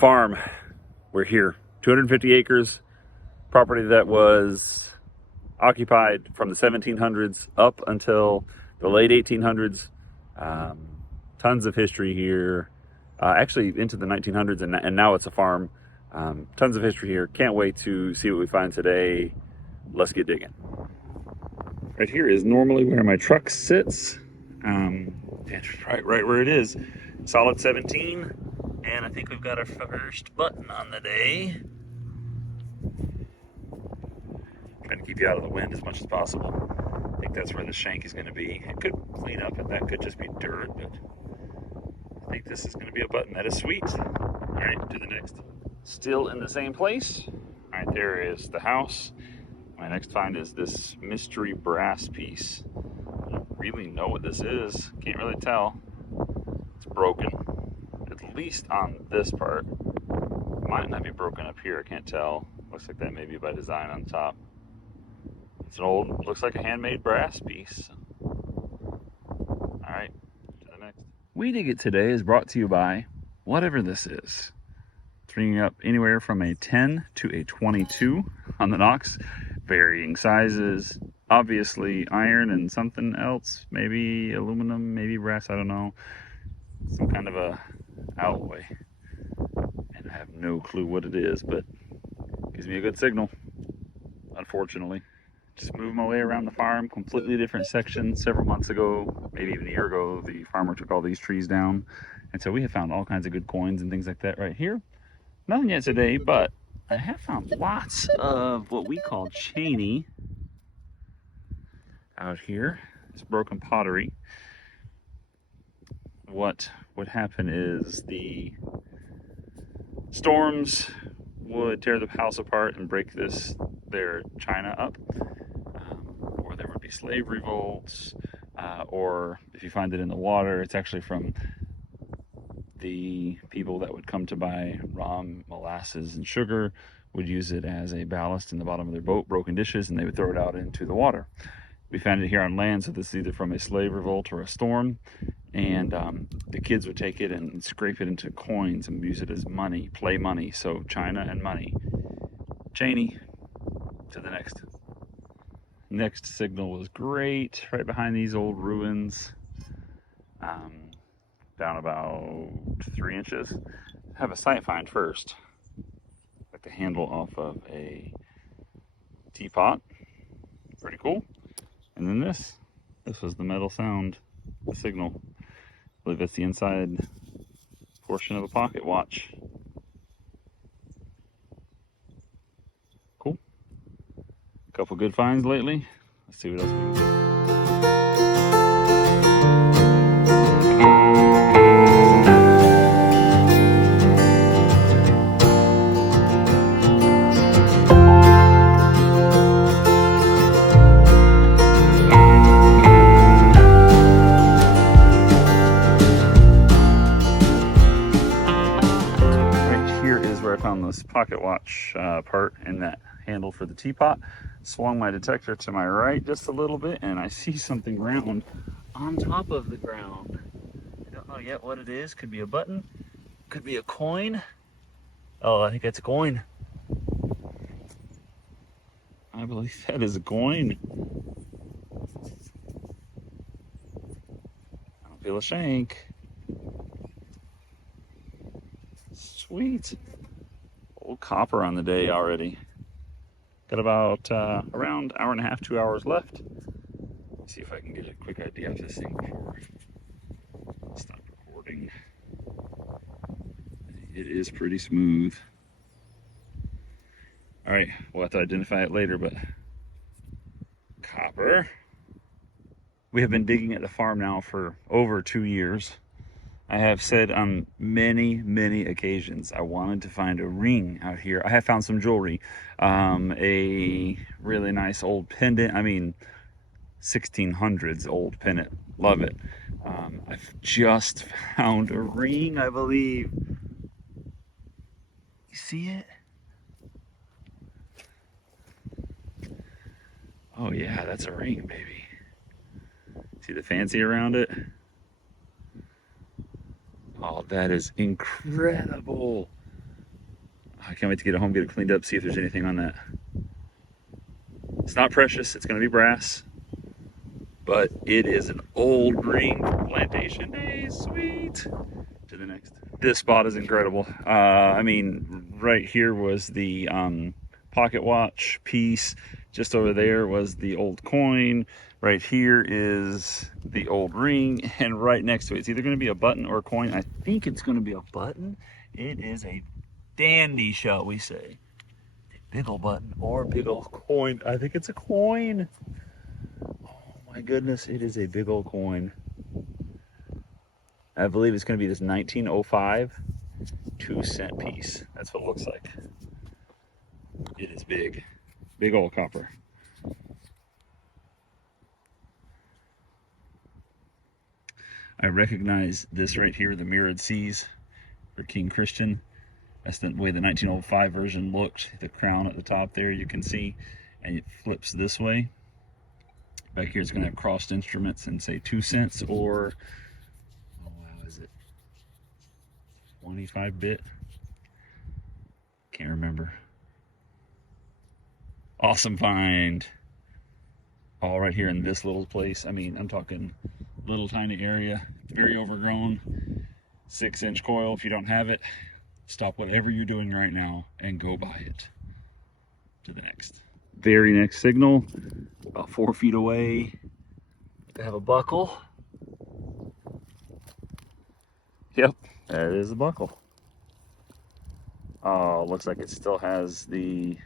farm. We're here. 250 acres, property that was occupied from the 1700s up until the late 1800s. Tons of history here. Actually into the 1900s, and now it's a farm. Tons of history here. Can't wait to see what we find today. Let's get digging. Right here is normally where my truck sits. And right where it is. Solid 17. And I think we've got our first button on the day. Trying to keep you out of the wind as much as possible. I think that's where the shank is going to be. It could clean up, and that could just be dirt, but I think this is going to be a button. That is sweet. All right, to the next. Still in the same place. All right, there is the house. My next find is this mystery brass piece. I don't really know what this is. Can't really tell. It's broken, at least on this part. Might not be broken up here, I can't tell. Looks like that may be by design on top. It's an old, looks like a handmade brass piece. All right, to the next. We Dig It today is brought to you by whatever this is. It's ringing up anywhere from a 10 to a 22 on the Knox. Varying sizes, obviously iron and something else, maybe aluminum, maybe brass, I don't know. Some kind of a alloy. And I have no clue what it is, but it gives me a good signal, unfortunately. Just moved my way around the farm, completely different section. Several months ago, maybe even a year ago, the farmer took all these trees down. And so we have found all kinds of good coins and things like that right here. Nothing yet today, but I have found lots of what we call Chaney out here. It's broken pottery. What would happen is the storms would tear the house apart and break their china up, or there would be slave revolts, or if you find it in the water, it's actually from the people that would come to buy raw molasses and sugar, would use it as a ballast in the bottom of their boat, broken dishes, and they would throw it out into the water. We found it here on land, so this is either from a slave revolt or a storm, and the kids would take it and scrape it into coins and use it as money, play money, so china and money. Chaney, to the next. Next signal was great, right behind these old ruins. Down about 3 inches. Have a sight find first. Like the handle off of a teapot. Pretty cool. And then this was the metal sound, the signal. I believe that's the inside portion of a pocket watch. Cool. A couple good finds lately. Let's see what else we can get. This pocket watch part in that handle for the teapot. Swung my detector to my right just a little bit, and I see something round on top of the ground. I don't know yet what it is. Could be a button, could be a coin. Oh, I think that's a coin. I believe that is a coin. I don't feel a shank. Sweet. Old copper on the day already. Got about around hour and a half, 2 hours left. Let's see if I can get a quick idea of this thing before I stop recording. It is pretty smooth. All right, we'll have to identify it later, but copper. We have been digging at the farm now for over 2 years. I have said on many occasions I wanted to find a ring out here. I have found some jewelry, a really nice old pendant. I mean, 1600s old pendant. Love it. I've just found a ring, I believe. You see it? Oh yeah, that's a ring, baby. See the fancy around it? Oh, that is incredible. I can't wait to get it home, get it cleaned up, see if there's anything on that. It's not precious, it's gonna be brass, but it is an old ring from plantation days. Sweet. To the next. This spot is incredible. I mean, right here was the pocket watch piece. Just over there was the old coin. Right here is the old ring, and right next to it, it's either going to be a button or a coin. I think it's going to be a button. It is a dandy, shall we say. Big old button or big old coin. I think it's a coin. Oh my goodness, it is a big old coin. I believe it's going to be this 1905 2-cent piece. That's what it looks like. It is big. Big old copper. I recognize this right here, the mirrored C's for King Christian. That's the way the 1905 version looked. The crown at the top there, you can see, and it flips this way. Back here it's going to have crossed instruments and say 2 cents or, oh wow, is it 25-bit? Can't remember. Awesome find. All right here in this little place. I mean, I'm talking little tiny area, very overgrown. 6-inch coil. If you don't have it, stop whatever you're doing right now and go buy it. To the next. Very next signal, about 4 feet away. They have a buckle. Yep, that is a buckle. Oh, looks like it still has the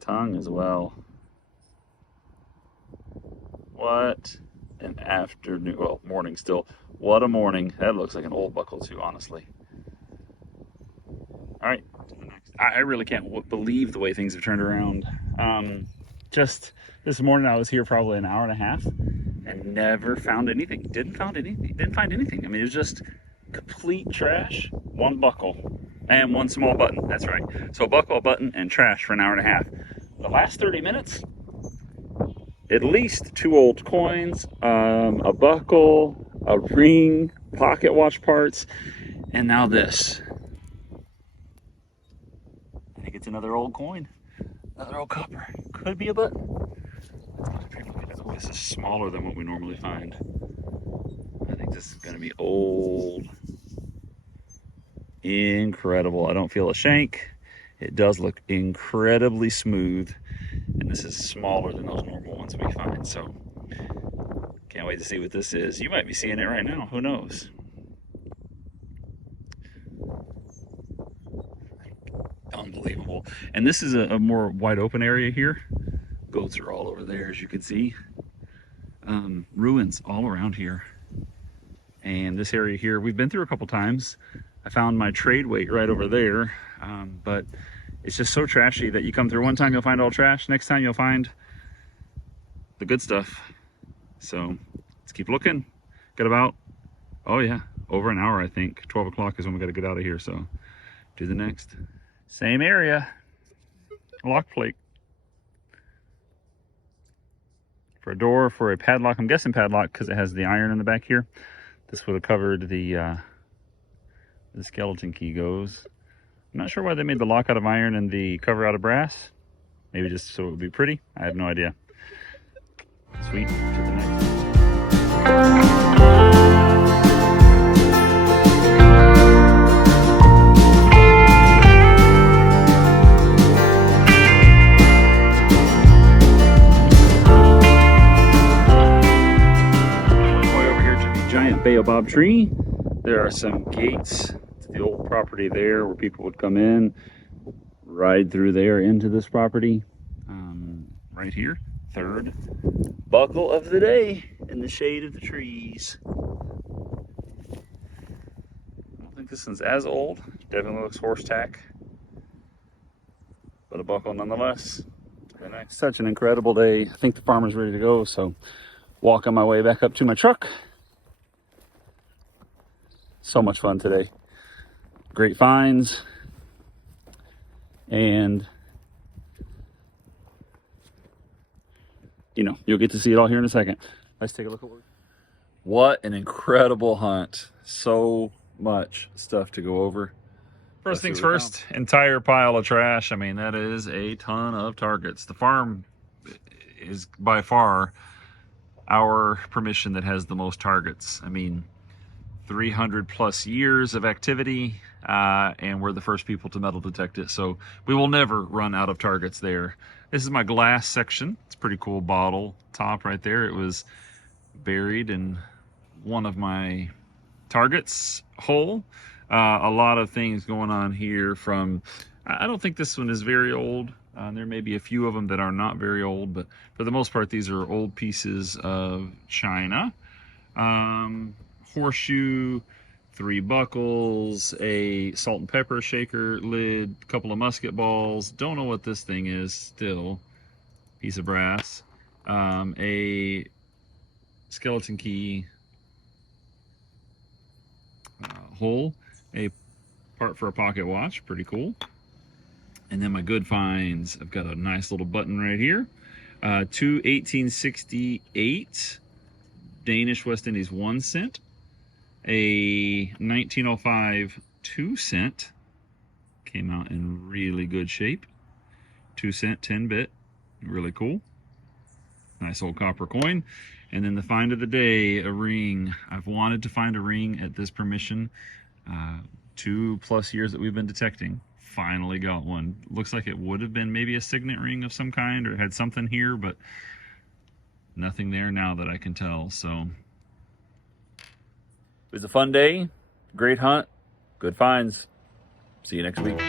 tongue as well. What an afternoon, well, morning still. What a morning. That looks like an old buckle too, honestly. All right, to the next. I really can't believe the way things have turned around. Just this morning I was here probably an hour and a half and never found anything. Didn't find anything. I mean, it was just complete trash. One buckle and one small button. That's right. So a buckle, a button, and trash for an hour and a half. The last 30 minutes, at least 2 old coins, a buckle, a ring, pocket watch parts, and now this. I think it's another old coin, another old copper. Could be a button. This is smaller than what we normally find. I think this is going to be old. Incredible. I don't feel a shank. It does look incredibly smooth, and this is smaller than those normal ones we find, so can't wait to see what this is. You might be seeing it right now. Who knows? Unbelievable. And this is a more wide open area here. Goats are all over there, as you can see. Ruins all around here. And this area here, we've been through a couple times. I found my trade weight right over there, but it's just so trashy that you come through one time, you'll find all trash. Next time, you'll find the good stuff. So let's keep looking. Got about, oh yeah, over an hour, I think. 12 o'clock is when we got to get out of here, so do the next. Same area, lock plate. For a door, for a padlock, I'm guessing padlock because it has the iron in the back here. This would have covered the skeleton key goes. I'm not sure why they made the lock out of iron and the cover out of brass. Maybe just so it would be pretty. I have no idea. Sweet. To the next. Baobab tree. There are some gates to the old property there where people would come in, ride through there into this property. Right here, third buckle of the day in the shade of the trees. I don't think this one's as old. Definitely looks horse tack, but a buckle nonetheless. Very nice. Such an incredible day. I think the farmer's ready to go, so walking my way back up to my truck. So much fun today. Great finds. And, you know, you'll get to see it all here in a second. Let's take a look at what an incredible hunt. So much stuff to go over. First things first, entire pile of trash. I mean, that is a ton of targets. The farm is by far our permission that has the most targets. I mean, 300 plus years of activity, and we're the first people to metal detect it. So we will never run out of targets there. This is my glass section. It's a pretty cool bottle top right there. It was buried in one of my targets hole. A lot of things going on here from, I don't think this one is very old. There may be a few of them that are not very old, but for the most part, these are old pieces of china. Horseshoe, 3 buckles, a salt and pepper shaker lid, a couple of musket balls. Don't know what this thing is still. Piece of brass. A skeleton key hole, a part for a pocket watch, pretty cool. And then my good finds, I've got a nice little button right here. 2 1868 Danish West Indies 1 cent. A 1905 2 cent. Came out in really good shape. 2 cent 10 bit, really cool. Nice old copper coin. And then the find of the day, a ring. I've wanted to find a ring at this permission 2+ years that we've been detecting. Finally got one. Looks like it would have been maybe a signet ring of some kind or had something here, but nothing there now that I can tell. So it was a fun day, great hunt, good finds. See you next week.